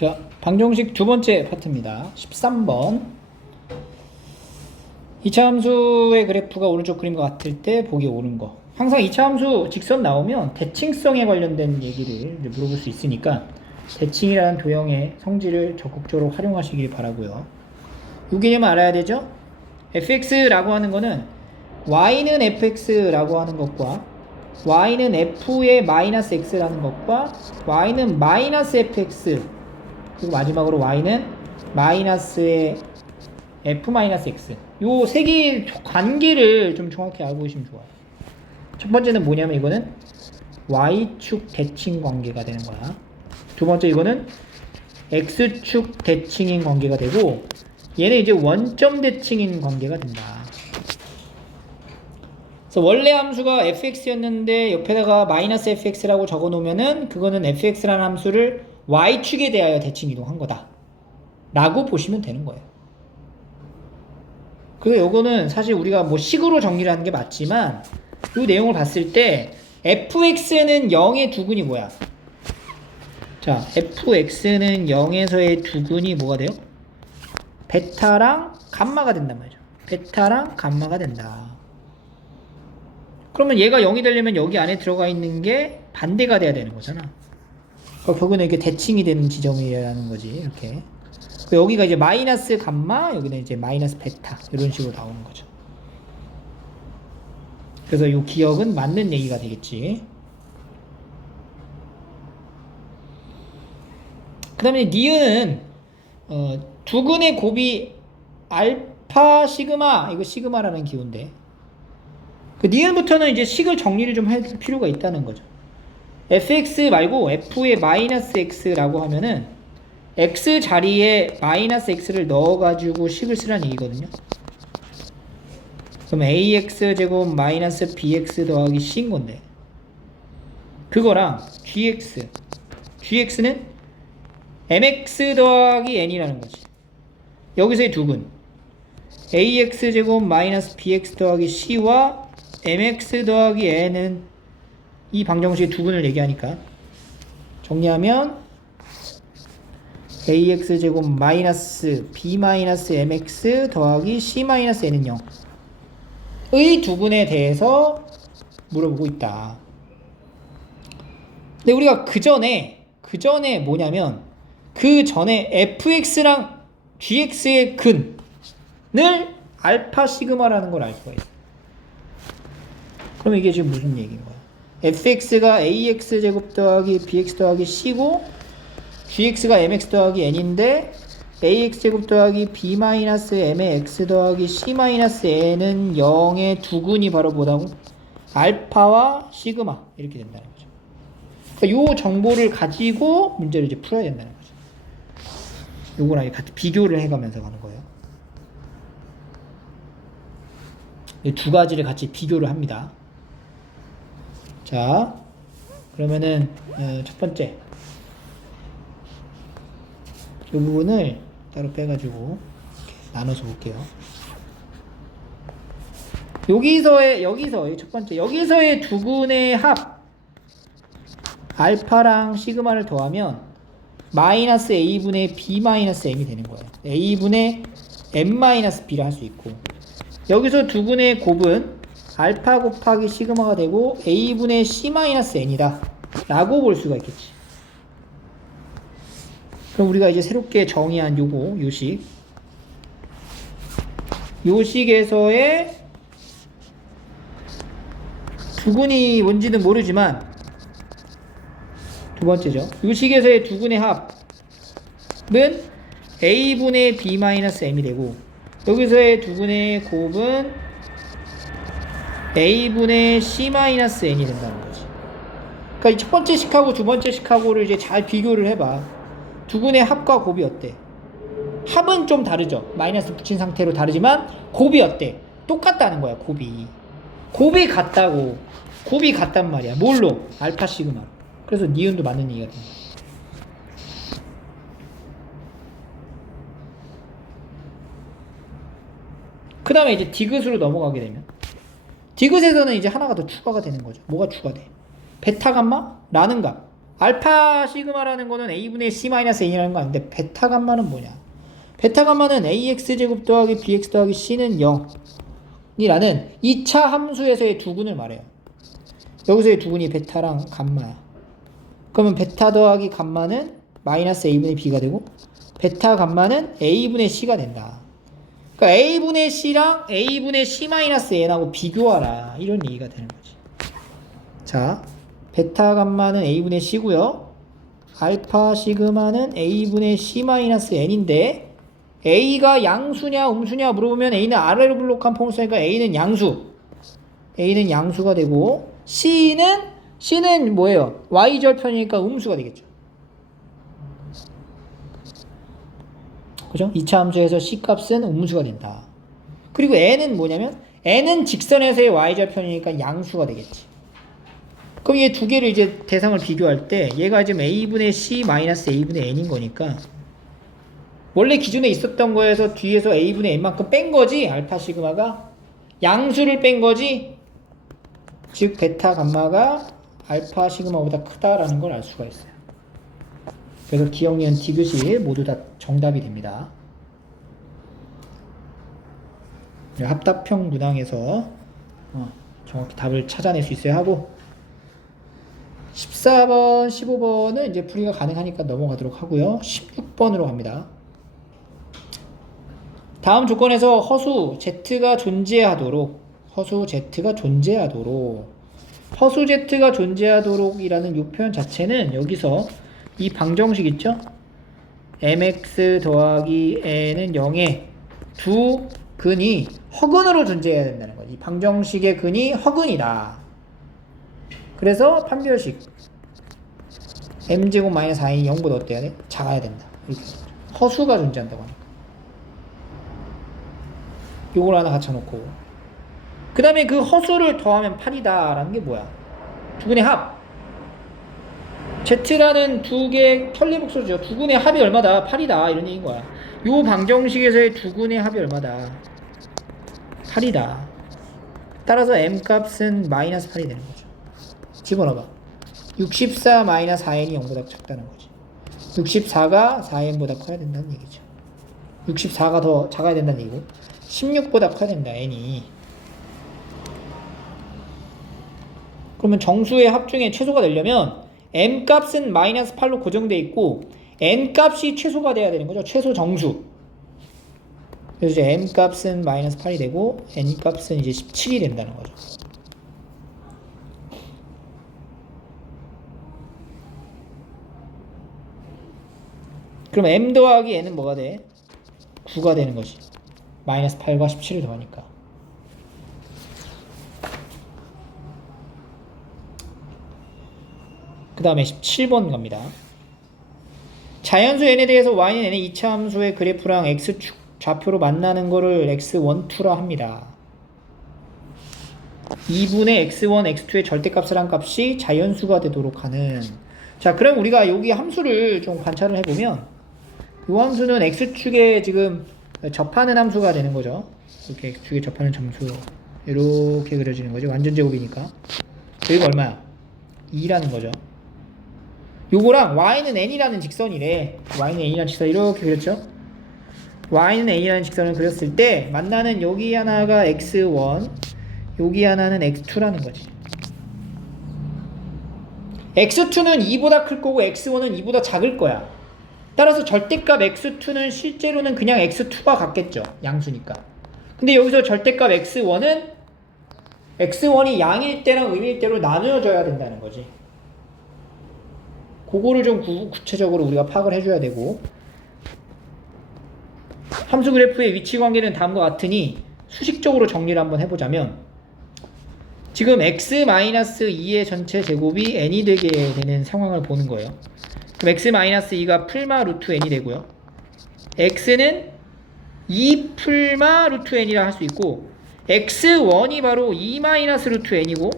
자, 방정식 두 번째 파트입니다. 13번. 이차 함수의 그래프가 오른쪽 그림과 같을 때 보기 옳은 거. 항상 이차 함수 직선 나오면 대칭성에 관련된 얘기를 이제 물어볼 수 있으니까 대칭이라는 도형의 성질을 적극적으로 활용하시길 바라고요. 이 개념을 알아야 되죠? fx라고 하는 거는 y는 fx라고 하는 것과 y는 f의 마이너스 x라는 것과 y는 마이너스 fx 그리고 마지막으로 y는 마이너스의 f-x 요 세 개의 관계를 좀 정확히 알고 계시면 좋아요. 첫 번째는 뭐냐면 이거는 y축 대칭 관계가 되는 거야. 두 번째 이거는 x축 대칭인 관계가 되고 얘는 이제 원점 대칭인 관계가 된다. 그래서 원래 함수가 fx였는데 옆에다가 마이너스 fx라고 적어 놓으면은 그거는 fx라는 함수를 y축에 대하여 대칭 이동한 거다 라고 보시면 되는 거예요. 그래서 요거는 사실 우리가 뭐 식으로 정리를 하는 게 맞지만 이 내용을 봤을 때 fx는 0의 두근이 뭐야? 자, fx는 0에서의 두근이 뭐가 돼요? 베타랑 감마가 된단 말이죠. 베타랑 감마가 된다. 그러면 얘가 0이 되려면 여기 안에 들어가 있는 게 반대가 돼야 되는 거잖아. 그러니까 결국에는 이게 대칭이 되는 지점이라는 거지. 이렇게. 여기가 이제 마이너스 감마, 여기는 이제 마이너스 베타 이런 식으로 나오는 거죠. 그래서 이 기억은 맞는 얘기가 되겠지. 그 다음에 니은은 두근의 곱이 알파 시그마, 이거 시그마라는 기호인데 그 니은부터는 이제 식을 정리를 좀 할 필요가 있다는 거죠. fx 말고 f의 마이너스 x라고 하면은 x 자리에 마이너스 x를 넣어가지고 식을 쓰라는 얘기거든요. 그럼 ax 제곱 마이너스 bx 더하기 c인 건데 그거랑 gx는 mx 더하기 n이라는 거지. 여기서의 두근 ax 제곱 마이너스 bx 더하기 c와 mx 더하기 n은 이 방정식의 두근을 얘기하니까 정리하면 ax 제곱 마이너스 b 마이너스 mx 더하기 c 마이너스 n은 0의 두근에 대해서 물어보고 있다. 근데 우리가 그 전에 뭐냐면 그 전에 fx랑 gx의 근을 알파 시그마라는 걸 알 수가 있어. 그럼 이게 지금 무슨 얘기인 거야? fx가 ax 제곱 더하기 bx 더하기 c고 gx가 mx 더하기 n인데 ax 제곱 더하기 b 마이너스 m의 x 더하기 c 마이너스 n은 0의 두근이 바로 뭐다고? 알파와 시그마 이렇게 된다는 거죠. 그러니까 이 정보를 가지고 문제를 이제 풀어야 된다는 거죠. 요거랑 같이 비교를 해가면서 가는 거예요. 이 두 가지를 같이 비교를 합니다. 자, 그러면은 첫 번째 이 부분을 따로 빼가지고 나눠서 볼게요. 여기서 첫 번째 여기서의 두근의 합 알파랑 시그마를 더하면 마이너스 a분의 b 마이너스 m이 되는 거예요. a분의 m 마이너스 b를 할 수 있고 여기서 두근의 곱은 알파 곱하기 시그마가 되고 a분의 c 마이너스 n이다 라고 볼 수가 있겠지. 그럼 우리가 이제 새롭게 정의한 요식에서의 두근이 뭔지는 모르지만 두 번째죠. 요식에서의 두근의 합은 a분의 b 마이너스 m이 되고 여기서의 두근의 곱은 a분의 c 마이너스 n이 된다는 거지. 그러니까 첫 번째 식하고 두 번째 식하고를 이제 잘 비교를 해봐. 두근의 합과 곱이 어때? 합은 좀 다르죠. 마이너스 붙인 상태로 다르지만 곱이 어때? 똑같다는 거야. 곱이 같다고. 곱이 같단 말이야. 뭘로? 알파 시그마로. 그래서 니은도 맞는 얘기가 됩니다. 그 다음에 이제 디귿으로 넘어가게 되면 디귿에서는 이제 하나가 더 추가가 되는 거죠. 뭐가 추가돼? 베타 감마? 라는 값. 알파 시그마라는 거는 a분의 c-n이라는 거 아닌데 베타 감마는 뭐냐? 베타 감마는 ax제곱 더하기 bx 더하기 c는 0이라는 2차 함수에서의 두근을 말해요. 여기서의 두근이 베타랑 감마야. 그러면 베타 더하기 감마는 마이너스 a분의 b가 되고 베타 감마는 a분의 c가 된다. 그러니까 a분의 c랑 a분의 c-n하고 비교하라. 이런 얘기가 되는 거지. 자, 베타 감마는 a분의 c고요. 알파 시그마는 a분의 c-n인데 a가 양수냐 음수냐 물어보면 a는 아래로 블록한 폼을 쓰니까 a는 양수. a는 양수가 되고 c는 뭐예요? y절편이니까 음수가 되겠죠. 그죠? 2차 함수에서 c 값은 음수가 된다. 그리고 n은 뭐냐면 n은 직선에서의 y절편이니까 양수가 되겠지. 그럼 얘 두 개를 이제 대상을 비교할 때 얘가 지금 a분의 c 마이너스 a분의 n인 거니까 원래 기존에 있었던 거에서 뒤에서 a분의 n만큼 뺀 거지. 알파 시그마가 양수를 뺀 거지. 즉 베타 감마가 알파 시그마보다 크다라는 걸 알 수가 있어요. 그래서 기억, 니은, 디귿이 모두 다 정답이 됩니다. 합답형 문항에서 정확히 답을 찾아낼 수 있어야 하고 14번, 15번은 이제 풀이가 가능하니까 넘어가도록 하고요. 16번으로 갑니다. 다음 조건에서 허수 Z가 존재하도록 허수 Z가 존재하도록 이라는 이 표현 자체는 여기서 이 방정식 있죠? mx 더하기 n은 0의 두 근이 허근으로 존재해야 된다는 거지. 이 방정식의 근이 허근이다. 그래서 판별식 m제곱 마이너스 i는 0보다 어때야 돼? 작아야 된다. 이렇게 허수가 존재한다고 하니까. 요걸 하나 갖춰놓고 그 다음에 그 허수를 더하면 8이다 라는 게 뭐야? 두 근의 합. Z라는 두 개의 편리복수죠. 두 근의 합이 얼마다? 8이다 이런 얘기인 거야. 요 방정식에서의 두 근의 합이 얼마다? 8이다. 따라서 m 값은 마이너스 8이 되는 거죠. 집어넣어봐. 64 마이너스 4n이 0보다 작다는 거지. 64가 4n보다 커야 된다는 얘기죠. 64가 더 작아야 된다는 얘기고 16보다 커야 된다 n이. 그러면 정수의 합 중에 최소가 되려면 m 값은 마이너스 8로 고정되어 있고 n 값이 최소가 돼야 되는 거죠. 최소 정수. 그래서 이제 m 값은 마이너스 8이 되고 n 값은 이제 17이 된다는 거죠. 그럼 m 더하기 n은 뭐가 돼? 9가 되는 거지. 마이너스 8과 17을 더하니까. 그 다음에 17번 갑니다. 자연수 n에 대해서 y는 n의 2차 함수의 그래프랑 x축 좌표로 만나는 거를 x1, 2라 합니다. 2분의 x1, x2의 절대값을 한 값이 자연수가 되도록 하는. 자, 그럼 우리가 여기 함수를 좀 관찰을 해보면 이 함수는 x축에 지금 접하는 함수가 되는 거죠. 이렇게 x축에 접하는 점수 이렇게 그려지는 거죠. 완전 제곱이니까. 여기가 얼마야? 2라는 거죠. 요거랑 y는 n이라는 직선이래. y는 n이라는 직선 이렇게 그렸죠. y는 n이라는 직선을 그렸을 때 만나는 여기 하나가 x1, 여기 하나는 x2라는 거지. x2는 2보다 클 거고 x1은 2보다 작을 거야. 따라서 절대값 x2는 실제로는 그냥 x2가 같겠죠. 양수니까. 근데 여기서 절대값 x1이 양일 때랑 음일 때로 나누어져야 된다는 거지. 그거를 좀 구체적으로 우리가 파악을 해줘야 되고, 함수 그래프의 위치 관계는 다음과 같으니 수식적으로 정리를 한번 해보자면 지금 x-2의 전체 제곱이 n이 되게 되는 상황을 보는 거예요. 그럼 x-2가 풀마 루트 n이 되고요. x는 2 풀마 루트 n이라 할 수 있고 x1이 바로 2 마이너스 루트 n이고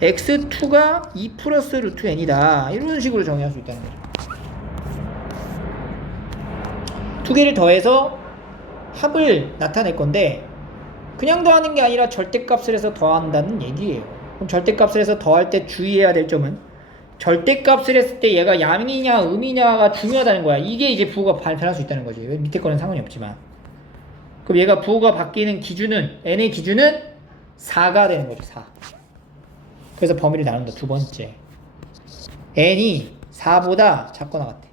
x2가 2 플러스 루트 n이다. 이런 식으로 정의할 수 있다는 거죠. 두 개를 더해서 합을 나타낼 건데 그냥 더하는 게 아니라 절대값을 해서 더한다는 얘기예요. 그럼 절대값을 해서 더할 때 주의해야 될 점은 절대값을 했을 때 얘가 양이냐 음이냐가 중요하다는 거야. 이게 이제 부호가 발달할 수 있다는 거지. 밑에 거는 상관이 없지만. 그럼 얘가 부호가 바뀌는 기준은 n의 기준은 4가 되는 거죠. 4. 그래서 범위를 나눈다. 두 번째. n이 4보다 작거나 같대.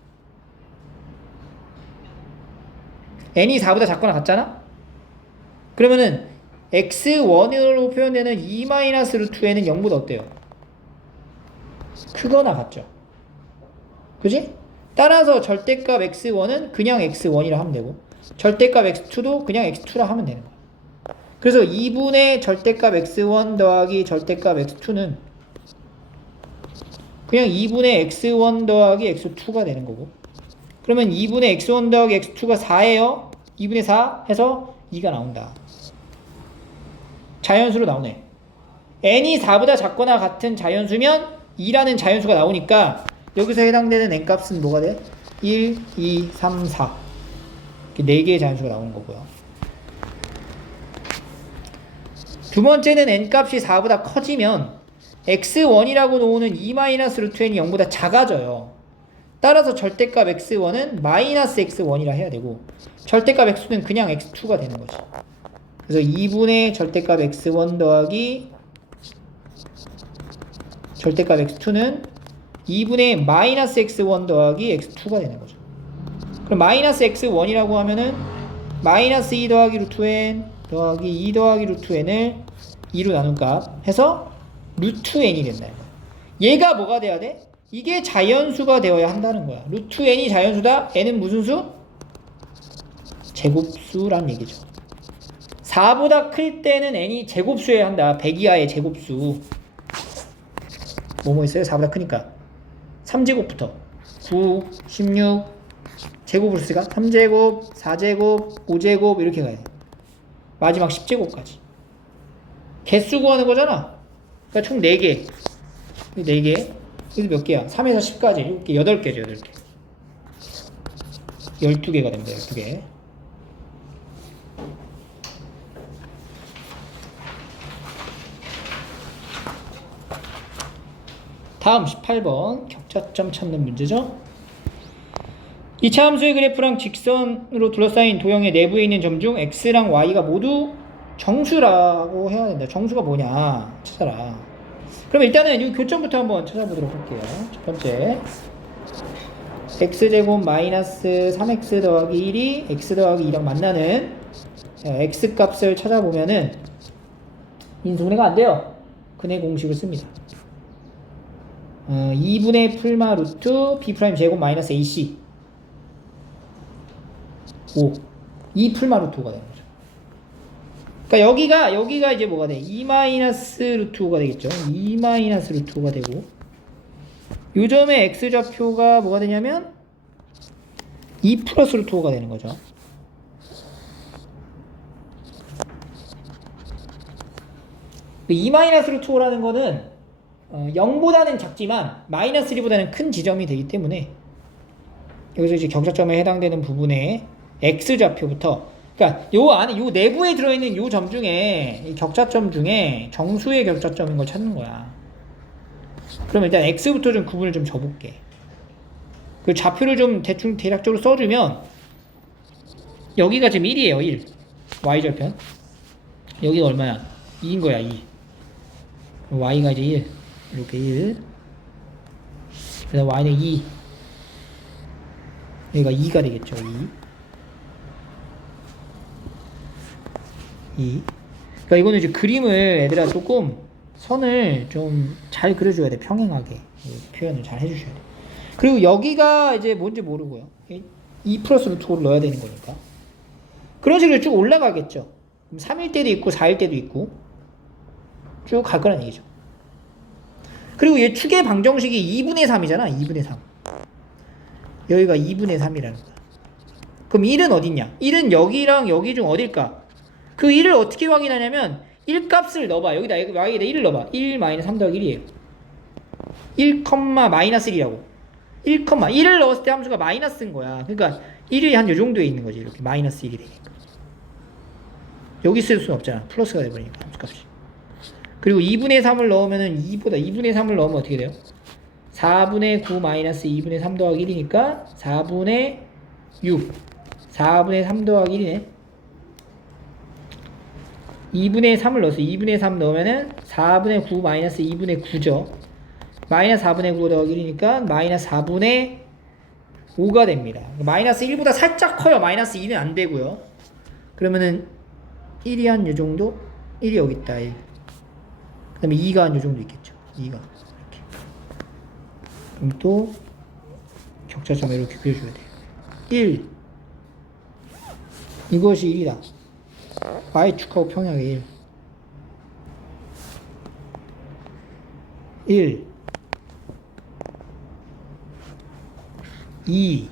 n이 4보다 작거나 같잖아? 그러면은 x1으로 표현되는 2-루트n은 0보다 어때요? 크거나 같죠? 그지? 따라서 절대값 x1은 그냥 x1이라 하면 되고 절대값 x2도 그냥 x2라 하면 되는 거야. 그래서 2분의 절대값 x1 더하기 절대값 x2는 그냥 2분의 x1 더하기 x2가 되는 거고 그러면 2분의 x1 더하기 x2가 4예요. 2분의 4 해서 2가 나온다. 자연수로 나오네. n이 4보다 작거나 같은 자연수면 2라는 자연수가 나오니까 여기서 해당되는 n값은 뭐가 돼? 1, 2, 3, 4 이렇게 4개의 자연수가 나오는 거고요. 두 번째는 n값이 4보다 커지면 x1이라고 놓는 2-루트n이 0보다 작아져요. 따라서 절대값 x1은 마이너스 x1이라 해야 되고 절대값 x2는 그냥 x2가 되는 거지. 그래서 2분의 절대값 x1 더하기 절대값 x2는 2분의 마이너스 x1 더하기 x2가 되는 거죠. 그럼 마이너스 x1이라고 하면은 마이너스 2 더하기 루트 n 더하기 2 더하기 루트 n을 2로 나눈 값 해서 루트 n이 된다는 거야. 얘가 뭐가 돼야 돼? 이게 자연수가 되어야 한다는 거야. 루트 n이 자연수다. n은 무슨 수? 제곱수란 얘기죠. 4보다 클 때는 n이 제곱수여야 한다. 100 이하의 제곱수. 뭐뭐 있어요? 4보다 크니까 3제곱부터 9, 16 제곱으로 쓰니까 3제곱, 4제곱, 5제곱 이렇게 가야 돼. 마지막 10제곱까지 개수 구하는 거잖아. 그러니까 총 4개 4개 여기서 몇 개야? 3에서 10까지 7개, 8개죠. 8개 12개가 됩니다. 12개. 다음 18번 격차점 찾는 문제죠. 이차 함수의 그래프랑 직선으로 둘러싸인 도형의 내부에 있는 점 중 x랑 y가 모두 정수라고 해야 된다. 정수가 뭐냐 찾아라. 그럼 일단은 이 교점부터 한번 찾아보도록 할게요. 첫 번째 x제곱 마이너스 3x 더하기 1이 x 더하기 2랑 만나는 x값을 찾아보면은 인수분해가 안 돼요. 근해 공식을 씁니다. 2분의 풀마 루트 b 프라임 제곱 마이너스 ac 5 2 풀마 루트 5가 되는 거죠. 그러니까 여기가 이제 뭐가 돼? 2 마이너스 루트 5가 되겠죠. 2 마이너스 루트 5가 되고 요 점의 x좌표가 뭐가 되냐면 2 플러스 루트 5가 되는 거죠. 그 2 마이너스 루트 5라는 거는 0보다는 작지만 마이너스 1보다는 큰 지점이 되기 때문에 여기서 이제 격차점에 해당되는 부분의 x좌표부터 그러니까 요 안에 요 내부에 들어있는 요 점 중에 이 격차점 중에 정수의 격차점인 걸 찾는 거야. 그럼 일단 x부터 좀 구분을 좀 줘볼게. 그 좌표를 좀 대충 대략적으로 써주면 여기가 지금 1이에요. 1 y절편 여기가 얼마야? 2인 거야. 2 y가 이제 1 이렇게 1 그래서 y는 2 여기가 2가 되겠죠. 2 그러니까 이거는 이제 그림을 얘들아 조금 선을 좀 잘 그려줘야 돼. 평행하게 표현을 잘 해주셔야 돼. 그리고 여기가 이제 뭔지 모르고요. 2 플러스 루트 5를 넣어야 되는 거니까 그런 식으로 쭉 올라가겠죠. 3일 때도 있고 4일 때도 있고 쭉 갈 거란 얘기죠. 그리고 얘 축의 방정식이 2분의 3이잖아. 2분의 3 여기가 2분의 3이라는 거야. 그럼 1은 어딨냐? 1은 여기랑 여기 중 어딜까? 그 1을 어떻게 확인하냐면 1 값을 넣어봐. 여기다 y에다 1을 넣어봐. 1 마이너스 3 더하기 1이에요 1, 마이너스 1이라고 1을 넣었을 때 함수가 마이너스인 거야. 그러니까 1이 한 요 정도에 있는 거지. 이렇게 마이너스 1이 되니까 여기 쓸 수는 없잖아. 플러스가 돼버리니까 함수값이. 그리고 2분의 3을 넣으면은 2분의 3을 넣으면 어떻게 돼요? 4분의 9 마이너스 2분의 3 더하기 1이니까 4분의 6 4분의 3 더하기 1이네. 2분의 3을 넣어서 2분의 3 넣으면은 4분의 9 마이너스 2분의 9죠. 마이너스 4분의 9 더하기 1이니까 마이너스 4분의 5가 됩니다. 마이너스 1보다 살짝 커요. 마이너스 2는 안 되고요. 그러면은 1이 한 요 정도? 1이 여기 있다. 1. 그 다음에 2가 한 요 정도 있겠죠. 2가 이렇게. 그럼 또 격자점을 이렇게 그려줘야 돼요. 1. 이것이 1이다. y축하고 평행하게 1. 2.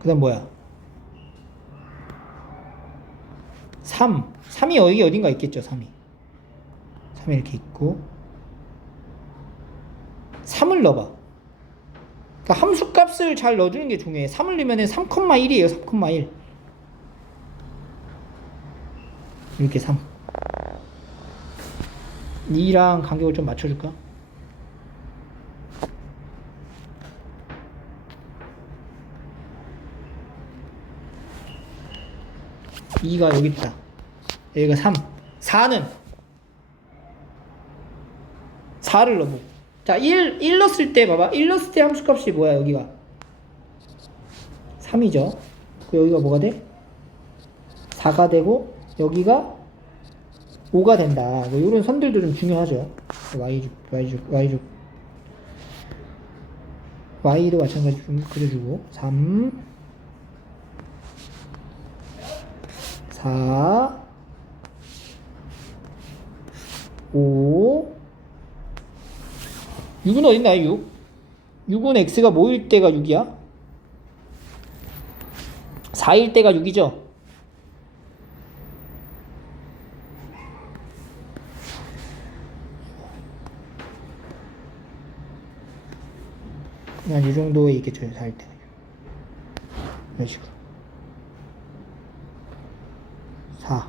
그 다음 뭐야? 3. 3이 여기 어딘가 있겠죠, 3이. 3이 이렇게 있고. 3을 넣어봐. 그러니까 함수 값을 잘 넣어주는 게 중요해. 3을 넣으면 3,1이에요, 3,1. 이렇게 3. 2랑 간격을 좀 맞춰줄까? (2가) 여기 있다. 여기가 3. 4는 4를 넣어보고. 자, 1 넣었을 때 봐봐. 1 넣었을 때 함수값이 뭐야? 여기가 3이죠. 여기가 뭐가 돼? 4가 되고 여기가 5가 된다. 이런 선들도 좀 중요하죠. y도 마찬가지로 좀 그려주고 3 4 5 6은 어딨나요? 6? 6은 x가 뭐일 때가 6이야? 4일 때가 6이죠? 그냥 이 정도에 있겠죠, 4일 때가. 이런 식으로. 4.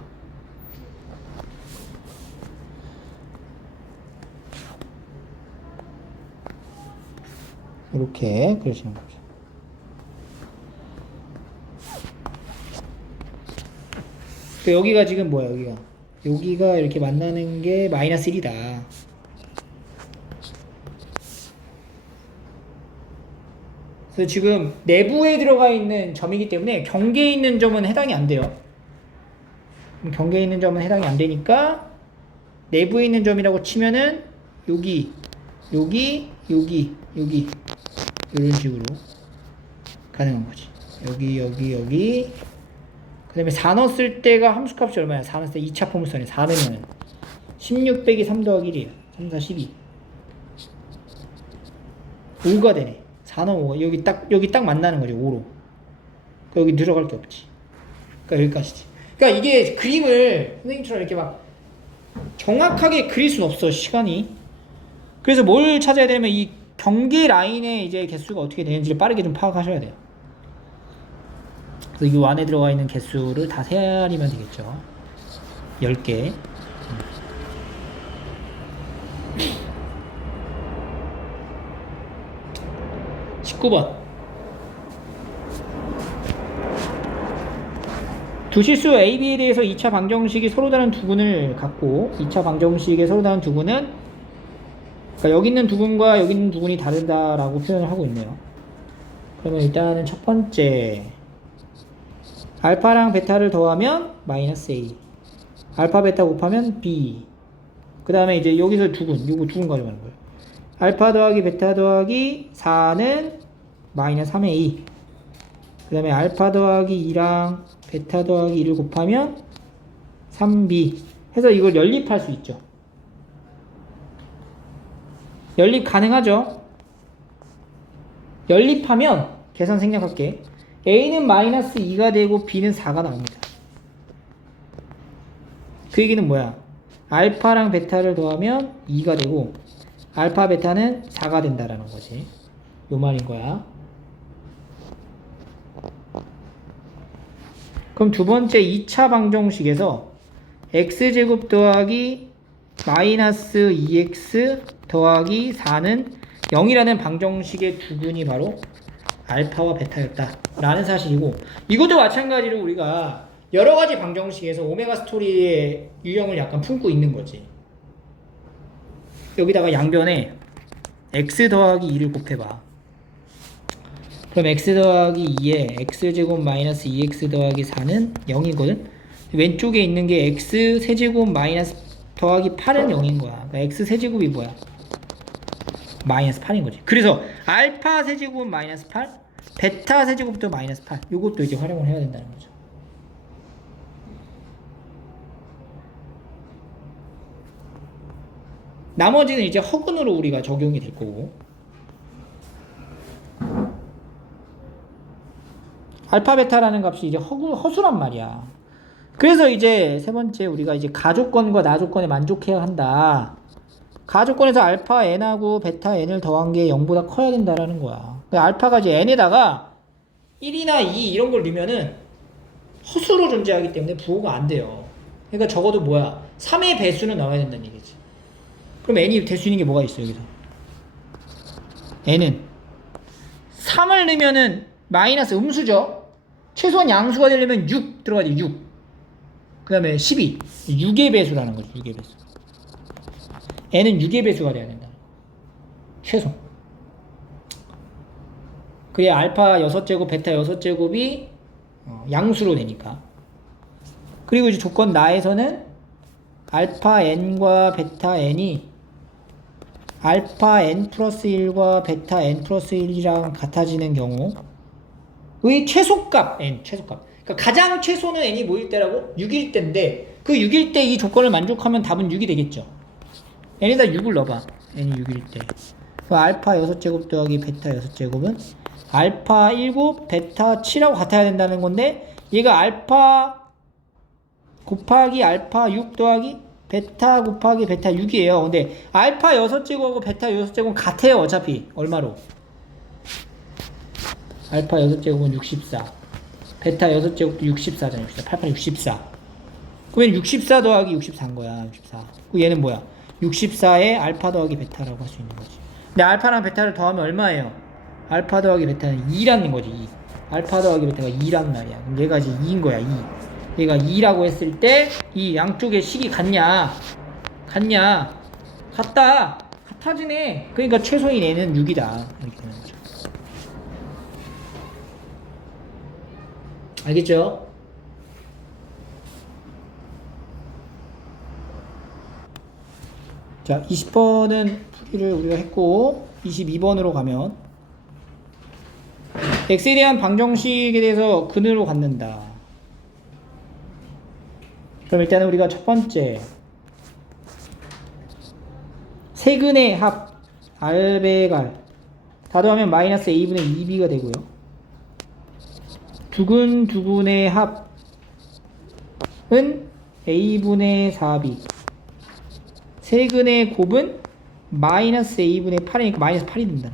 이렇게 그려지는 거죠. 여기가 지금 뭐야, 여기가 이렇게 만나는 게 마이너스 1이다. 그래서 지금 내부에 들어가 있는 점이기 때문에 경계에 있는 점은 해당이 안 돼요. 경계에 있는 점은 해당이 안 되니까 내부에 있는 점이라고 치면은 여기 이런 식으로 가능한 거지. 여기 그 다음에 4 넣었을 때가 함수값이 얼마야? 4 넣었을 때 2차 포물선에 4 넣으면 16 빼기 3 더하기 1이야. 3, 4, 12 5가 되네. 4 넣으면 5가 여기 딱 만나는 거지. 5로. 그러니까 여기 들어갈 게 없지. 그러니까 여기까지지. 그러니까 이게 그림을 선생님처럼 이렇게 막 정확하게 그릴 수는 없어, 시간이. 그래서 뭘 찾아야 되냐면 이 경계 라인의 이제 개수가 어떻게 되는지를 빠르게 좀 파악하셔야 돼요. 그래서 이 안에 들어가 있는 개수를 다 세아리면 되겠죠. 10개. 19번. 두 실수 A, B에 대해서 2차 방정식이 서로 다른 두근을 갖고 2차 방정식의 서로 다른 두근은 그러니까 여기 있는 두근과 여기 있는 두근이 다르다라고 표현을 하고 있네요. 그러면 일단은 첫 번째 알파랑 베타를 더하면 마이너스 A, 알파 베타 곱하면 B. 그 다음에 이제 여기서 요거 두근 가져가는 거예요. 알파 더하기 베타 더하기 4는 마이너스 3A. 그 다음에 알파 더하기 2랑 베타 더하기 1을 곱하면 3B 해서 이걸 연립할 수 있죠. 연립 가능하죠. 연립하면 계산 생략할게. A는 마이너스 2가 되고 B는 4가 나옵니다. 그 얘기는 뭐야? 알파랑 베타를 더하면 2가 되고 알파 베타는 4가 된다라는 거지. 요 말인 거야. 그럼 두 번째 2차 방정식에서 x제곱 더하기 마이너스 2x 더하기 4는 0이라는 방정식의 두근이 바로 알파와 베타였다 라는 사실이고, 이것도 마찬가지로 우리가 여러가지 방정식에서 오메가 스토리의 유형을 약간 품고 있는 거지. 여기다가 양변에 x 더하기 2를 곱해봐. 그럼 x 더하기 2에 x제곱 마이너스 2x 더하기 4는 0이거든. 왼쪽에 있는 게 x 세제곱 마이너스 더하기 8은 0인 거야. 그러니까 x 세제곱이 뭐야? 마이너스 8인 거지. 그래서 알파 세제곱 마이너스 8, 베타 세제곱도 마이너스 8. 요것도 이제 활용을 해야 된다는 거죠. 나머지는 이제 허근으로 우리가 적용이 될 거고. 알파 베타라는 값이 이제 허수란 말이야. 그래서 이제 세 번째 우리가 이제 가조건과 나조건에 만족해야 한다. 가조건에서 알파 n하고 베타 n을 더한 게 0보다 커야 된다라는 거야. 알파가 이제 n에다가 1이나 2 이런 걸 넣으면은 허수로 존재하기 때문에 부호가 안 돼요. 그러니까 적어도 뭐야? 3의 배수는 나와야 된다는 얘기지. 그럼 n이 될 수 있는 게 뭐가 있어 여기서? n은 3을 넣으면은 마이너스 음수죠. 최소한 양수가 되려면 6 들어가지. 6. 그 다음에 12. 6의 배수라는 거죠. 6의 배수. n은 6의 배수가 돼야 된다. 최소. 그래야 알파 6제곱, 베타 6제곱이 양수로 되니까. 그리고 이제 조건 나에서는 알파 n과 베타 n이 알파 n 플러스 1과 베타 n 플러스 1이랑 같아지는 경우의 최소값 n, 최소값. 그러니까 가장 최소는 n이 뭐일 때라고? 6일 때인데 그 6일 때 이 조건을 만족하면 답은 6이 되겠죠. n에다 6을 넣어봐. n이 6일 때. 그 알파 6제곱 더하기 베타 6제곱은 알파 7, 베타 7하고 같아야 된다는 건데 얘가 알파 곱하기 알파 6 더하기 베타 곱하기 베타 6이에요. 근데 알파 6제곱하고 베타 6제곱은 같아요. 어차피 얼마로? 알파 6제곱은 64, 베타 6제곱도 64잖아요. 88, 64. 그러면 64 더하기 64인 거야. 64. 그럼 얘는 뭐야? 64에 알파 더하기 베타라고 할 수 있는 거지. 근데 알파랑 베타를 더하면 얼마예요? 알파 더하기 베타는 2라는 거지. 2. 알파 더하기 베타가 2란 말이야. 그럼 얘가 이제 2인 거야. 2. 얘가 2라고 했을 때 이 양쪽의 식이 같냐? 같다. 같아지네. 그러니까 최소인 n은 6이다. 이렇게 되는 거죠. 알겠죠? 자, 20번은 풀이를 우리가 했고 22번으로 가면 x에 대한 방정식에 대해서 근으로 갖는다. 그럼 일단은 우리가 첫 번째 세근의 합 r배갈 다 더하면 마이너스 a분의 2b가 되고요. 두근의 합은 a분의 4b, 세근의 곱은 마이너스 a분의 8이니까 마이너스 8이 된다.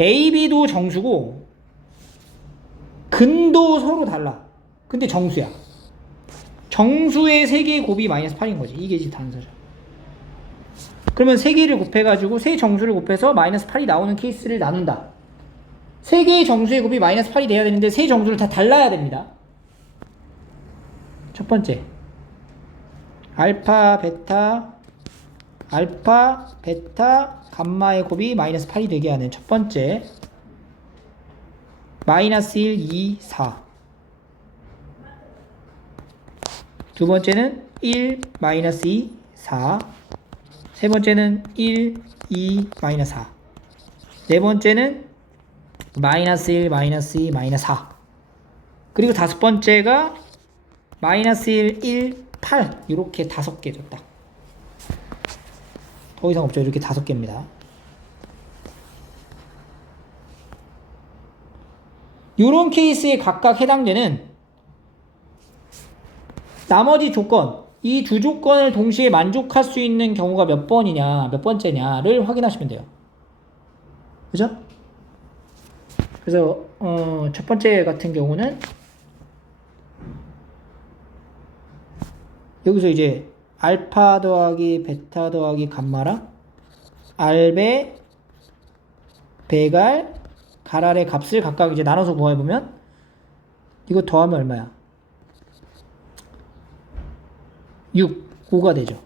ab도 정수고 근도 서로 달라. 근데 정수야. 정수의 3개의 곱이 마이너스 8인 거지. 이게 이제 단서죠. 그러면 3개를 곱해가지고 세 정수를 곱해서 마이너스 8이 나오는 케이스를 나눈다. 3개의 정수의 곱이 마이너스 8이 돼야 되는데 세 정수를 다 달라야 됩니다. 첫 번째 알파 베타 감마의 곱이 마이너스 8이 되게 하는 첫 번째 마이너스 1, 2, 4. 두 번째는 1, 마이너스 2, 4. 세 번째는 1, 2, 마이너스 4. 네 번째는 마이너스 1, 마이너스 2, 마이너스 4. 그리고 다섯 번째가 마이너스 1, 1, 8. 이렇게 5개죠. 딱. 더 이상 없죠. 이렇게 5개입니다. 이런 케이스에 각각 해당되는 나머지 조건, 이 두 조건을 동시에 만족할 수 있는 경우가 몇 번째냐를 확인하시면 돼요. 그죠? 그래서 첫 번째 같은 경우는 여기서 이제 알파 더하기 베타 더하기 감마랑 알베 베갈 갈알의 값을 각각 이제 나눠서 구해보면 이거 더하면 얼마야? 6, 5가 되죠.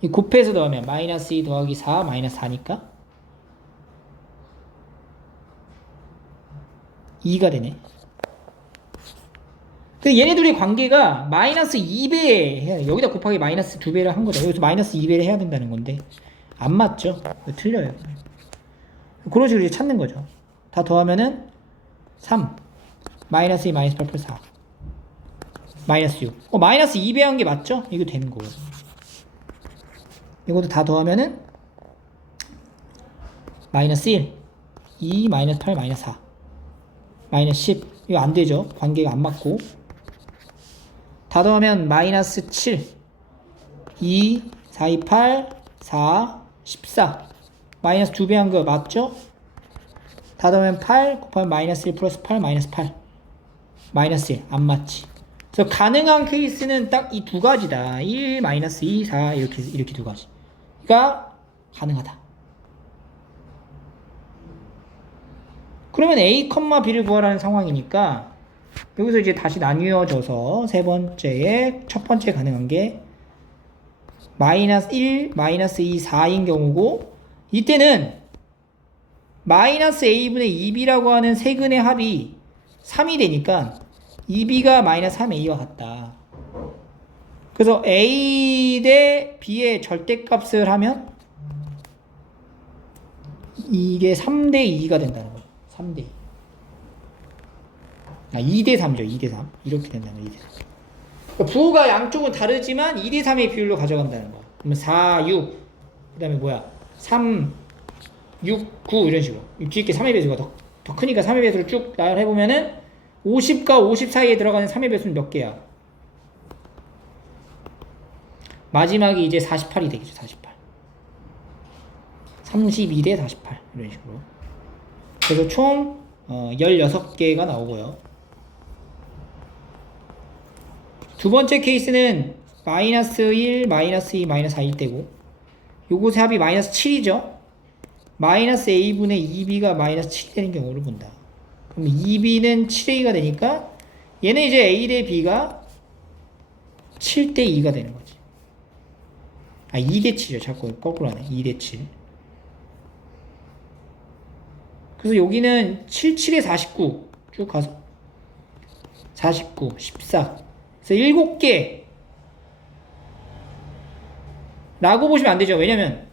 이 곱해서 더하면 마이너스 2 더하기 4 마이너스 4니까 2가 되네. 근데 얘네 둘의 관계가 마이너스 2배 해야 돼. 여기다 곱하기 마이너스 2배를 한 거죠. 여기서 마이너스 2배를 해야 된다는 건데 안 맞죠? 틀려요. 그런 식으로 이제 찾는 거죠. 다 더하면은 3 마이너스 2 마이너스 8 플러스 4 마이너스 6 마이너스 2배 한 게 맞죠? 이거 되는 거예요. 이것도 다 더하면은 마이너스 1 2 마이너스 8 마이너스 4 마이너스 10 이거 안 되죠? 관계가 안 맞고 다 더하면 마이너스 7 2 4 2 8 4 14 마이너스 2배 한 거 맞죠? 다 더하면 8 곱하면 마이너스 1 플러스 8 마이너스 8 마이너스 1 안 맞지. 그래서 가능한 케이스는 딱 이 두 가지다. 1 마이너스 2 4 이렇게 두 가지가 가능하다. 그러면 A, B를 구하라는 상황이니까 여기서 이제 다시 나뉘어져서 세 번째에 첫 번째 가능한 게 마이너스 1, 마이너스 2, 4인 경우고 이때는 마이너스 A분의 2B라고 하는 세근의 합이 3이 되니까 2B가 마이너스 3A와 같다. 그래서 A 대 B의 절대값을 하면 이게 3대 2가 된다는 거죠. 3대 2. 2대 3이죠. 2대 3. 이렇게 된다는 거예요. 2대 3. 그러니까 부호가 양쪽은 다르지만 2대 3의 비율로 가져간다는 거야. 그러면 4, 6. 그 다음에 뭐야? 3, 6, 9 이런 식으로. 뒤에 게 3의 배수가 더 크니까 3의 배수를 쭉 나열해보면은 50과 50 사이에 들어가는 3의 배수는 몇 개야? 마지막이 이제 48이 되겠죠. 48. 32대 48 이런 식으로. 그래서 총 16개가 나오고요. 두 번째 케이스는 마이너스 1, 마이너스 2, 마이너스 4일 때고 요것의 합이 마이너스 7이죠. 마이너스 A분의 2B가 마이너스 7이 되는 경우를 본다. 그럼 2B는 7A가 되니까 얘는 이제 A 대 B가 7대 2가 되는 거지. 2대 7이죠. 자꾸 거꾸로 하네. 2대 7. 그래서 여기는 7, 7에 49 쭉 가서 49, 14 그래서 7개 라고 보시면 안 되죠. 왜냐면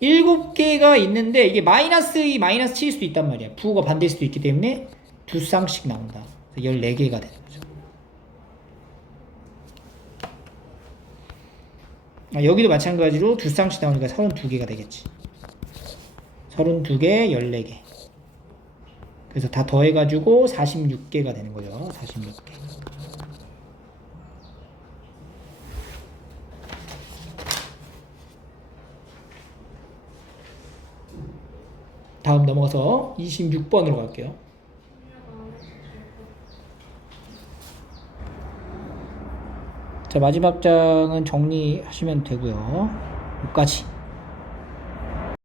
7개가 있는데 이게 마이너스 2, 마이너스 7일 수도 있단 말이야. 부호가 반대일 수도 있기 때문에 두 쌍씩 나온다. 그래서 14개가 되는 거죠. 여기도 마찬가지로 두 쌍씩 나오니까 32개가 되겠지. 32개, 14개. 그래서 다 더해가지고 46개가 되는 거죠. 46개. 다음 넘어가서 26번으로 갈게요. 자, 마지막 장은 정리하시면 되고요. 여기까지.